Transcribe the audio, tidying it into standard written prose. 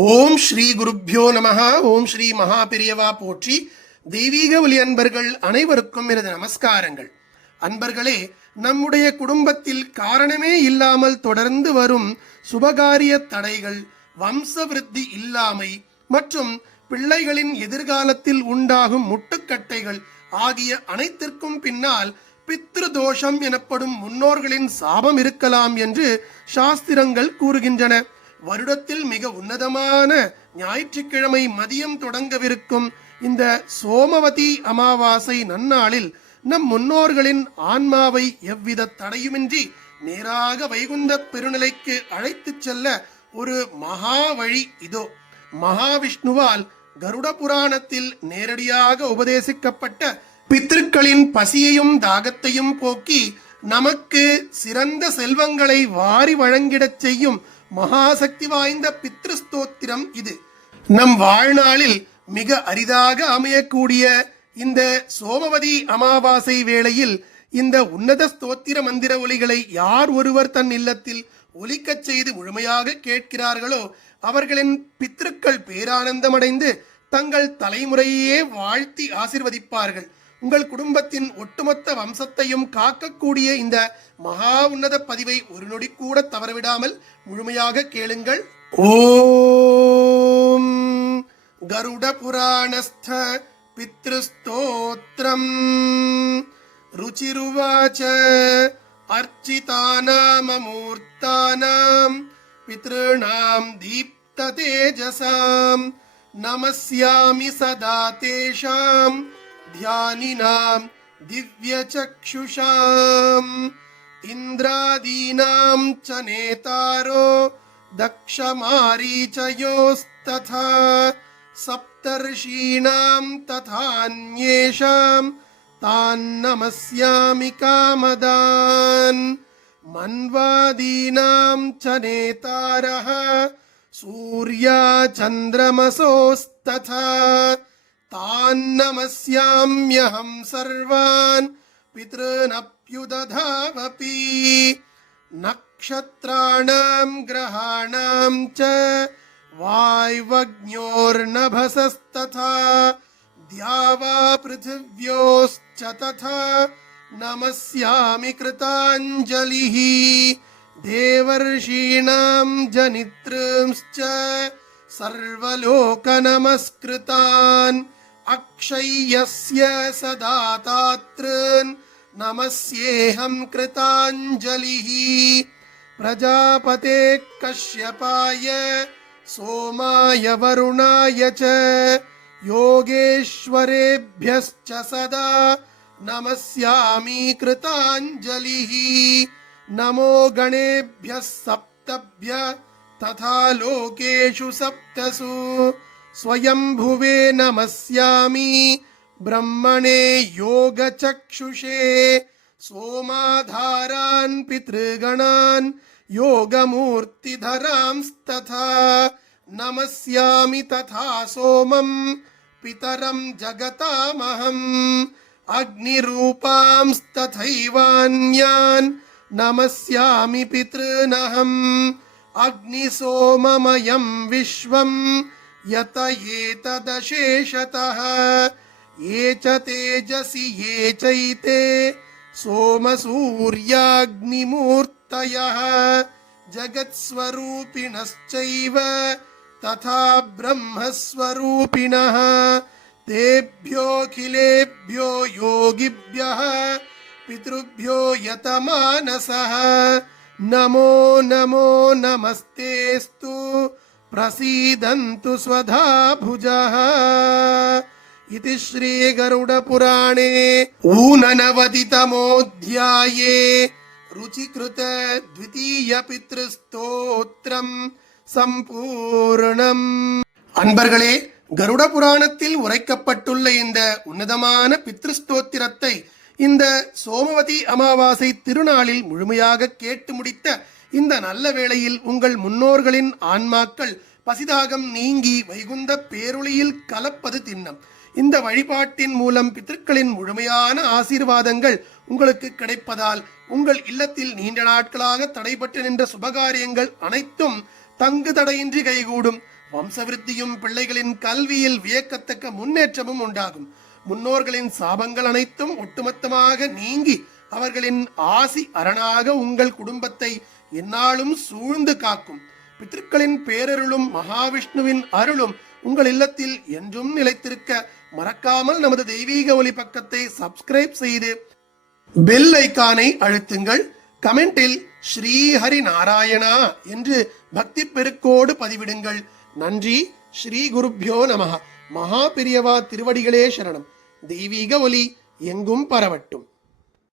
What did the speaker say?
ஓம் ஸ்ரீ குருப்யோ நமஹ. ஓம் ஸ்ரீ மகாபிரியவா போற்றி. தெய்வீக ஒலி அன்பர்கள் அனைவருக்கும் எனது நமஸ்காரங்கள். அன்பர்களே, நம்முடைய குடும்பத்தில் காரணமே இல்லாமல் தொடர்ந்து வரும் சுபகாரிய தடைகள், வம்ச விருத்தி இல்லாமை மற்றும் பிள்ளைகளின் எதிர்காலத்தில் உண்டாகும் முட்டுக்கட்டைகள் ஆகிய அனைத்திற்கும் பின்னால் பித்ரு தோஷம் எனப்படும் முன்னோர்களின் சாபம் இருக்கலாம் என்று சாஸ்திரங்கள் கூறுகின்றன. வருடத்தில் மிக உன்னதமான ஞாயிற்றுக்கிழமை மதியம் தொடங்கவிருக்கும் இந்த சோமவதி அமாவாசை நன்னாளில் நம் முன்னோர்களின் ஆன்மாவை எவ்வித தடையுமின்றி நேராக வைகுந்த பெருநிலைக்கு அழைத்து செல்ல ஒரு மகா வழி இதோ. மகாவிஷ்ணுவால் கருட புராணத்தில் நேரடியாக உபதேசிக்கப்பட்ட பித்ருக்களின் பசியையும் தாகத்தையும் போக்கி நமக்கு சிறந்த செல்வங்களை வாரி வழங்கிடச் செய்யும் மகாசக்தி வாய்ந்த பித்ரு ஸ்தோத்திரம் இது. நம் வாழ்நாளில் மிக அரிதாக அமையக்கூடிய இந்த சோமவதி அமாவாசை வேளையில் இந்த உன்னத ஸ்தோத்திர மந்திர ஒலிகளை யார் ஒருவர் தன் இல்லத்தில் ஒலிக்கச் செய்து முழுமையாக கேட்கிறார்களோ அவர்களின் பித்ருக்கள் பேரானந்தமடைந்து தங்கள் தலைமுறையே வாழ்த்தி ஆசிர்வதிப்பார்கள். உங்கள் குடும்பத்தின் ஒட்டுமொத்த வம்சத்தையும் காக்கக்கூடிய இந்த மகா உன்னத பதிவை ஒரு நொடி கூட தவறவிடாமல் முழுமையாக கேளுங்கள். ஓம் கருட புராணஸ்த பித்ருஸ்தோத்ரம் ருச்சிருவாச்ச அர்ச்சிதானாம் அமூர்த்தானாம் பித்ருணாம் தீப்த தேஜசாம் நமஸ்யாமி சதா தேஷாம் ध्यानिनां दिव्यचक्षुषाम् इन्द्रादीनां च नेतारो दक्षमारीचयोस्तथा सप्तर्षीणां तथान्येषां तान्नमस्यामि कामदान् मन्वादीनां च नेतारः सूर्या चन्द्रमसोस्तथा तान्नमस्याम्यहं सर्वान् पितॄनप्युदधावपि नक्षत्राणां ग्रहाणां च वाय्वग्न्योर्नभसस्तथा द्यावा पृथिव्योश्च तथा नमस्यामि कृताञ्जलिः देवर्षीणां जनितॄंश्च सर्वलोकनमस्कृतान् अक्षय्यस्य सदातातॄन् नमस्येऽहं कृताञ्जलिः प्रजापते कश्यपाय सोमाय वरुणाय च योगेश्वरेभ्यश्च सदा नमस्यामि कृताञ्जलिः नमो गणेभ्यः सप्तभ्यः तथा लोकेषु सप्तसु स्वयंभुवे नमस्यामि ब्रह्मणे योगचक्षुषे सोमाधारान् पितृगणान् योगमूर्तिधरांस्तथा नमस्यामि तथा सोमं पितरं जगतामहम् अग्निरूपांस्तथैवान्यान् नमस्यामि पितॄनहम् अग्निसोममयं विश्वं यत एतदशेषतः ये च तेजसि ये चैते सोमसूर्याग्निमूर्तयः जगत्स्वरूपिणश्चैव तथा ब्रह्मस्वरूपिणः तेभ्योऽखिलेभ्यो योगिभ्यः पितृभ्यो यतमानसः नमो नमो नमस्तेस्तु प्रसीदन्तु स्वधा भुजः इति श्री गरुड पुराणे ऊननवतितमोऽध्याये रुचिकृत द्वितीय पितृस्तोत्रम् சம்பூர்ணம். அன்பர்களே, கருட புராணத்தில் உரைக்கப்பட்டுள்ள இந்த உன்னதமான பித்ருஸ்தோத்திரத்தை இந்த சோமவதி அமாவாசை திருநாளில் முழுமையாக கேட்டு முடித்த இந்த நல்ல வேளையில் உங்கள் முன்னோர்களின் ஆன்மாக்கள் பசிதாகம் நீங்கி வைகுந்த பேரொளியில் கலப்பது திண்ணம். இந்த வழிபாட்டின் மூலம் பித்ருக்களின் முழுமையான ஆசீர்வாதங்கள் உங்களுக்கு கிடைப்பதால் உங்கள் இல்லத்தில் நீண்ட நாட்களாக தடைபட்டு நின்ற சுபகாரியங்கள் அனைத்தும் தங்கு தடையின்றி கைகூடும். வம்சவிருத்தியும் பிள்ளைகளின் கல்வியில் வியக்கத்தக்க முன்னேற்றமும் உண்டாகும். முன்னோர்களின் சாபங்கள் அனைத்தும் ஒட்டுமொத்தமாக நீங்கி அவர்களின் ஆசி அரணாக உங்கள் குடும்பத்தை எந்நாளும் சூழ்ந்து காக்கும். பித்ருக்களின் பேரருளும் மகாவிஷ்ணுவின் அருளும் உங்கள் இல்லத்தில் என்றும் நிலைத்திருக்க மறக்காமல் நமது தெய்வீக ஒலி பக்கத்தை சப்ஸ்கிரைப் செய்து பெல் ஐக்கானை அழுத்துங்கள். கமெண்டில் ஸ்ரீ ஹரி நாராயணா என்று பக்தி பெருக்கோடு பதிவிடுங்கள். நன்றி. ஸ்ரீ குருப்யோ நமஹ. மகா பெரியவா திருவடிகளே சரணம். தெய்வீக ஒலி எங்கும் பரவட்டும்.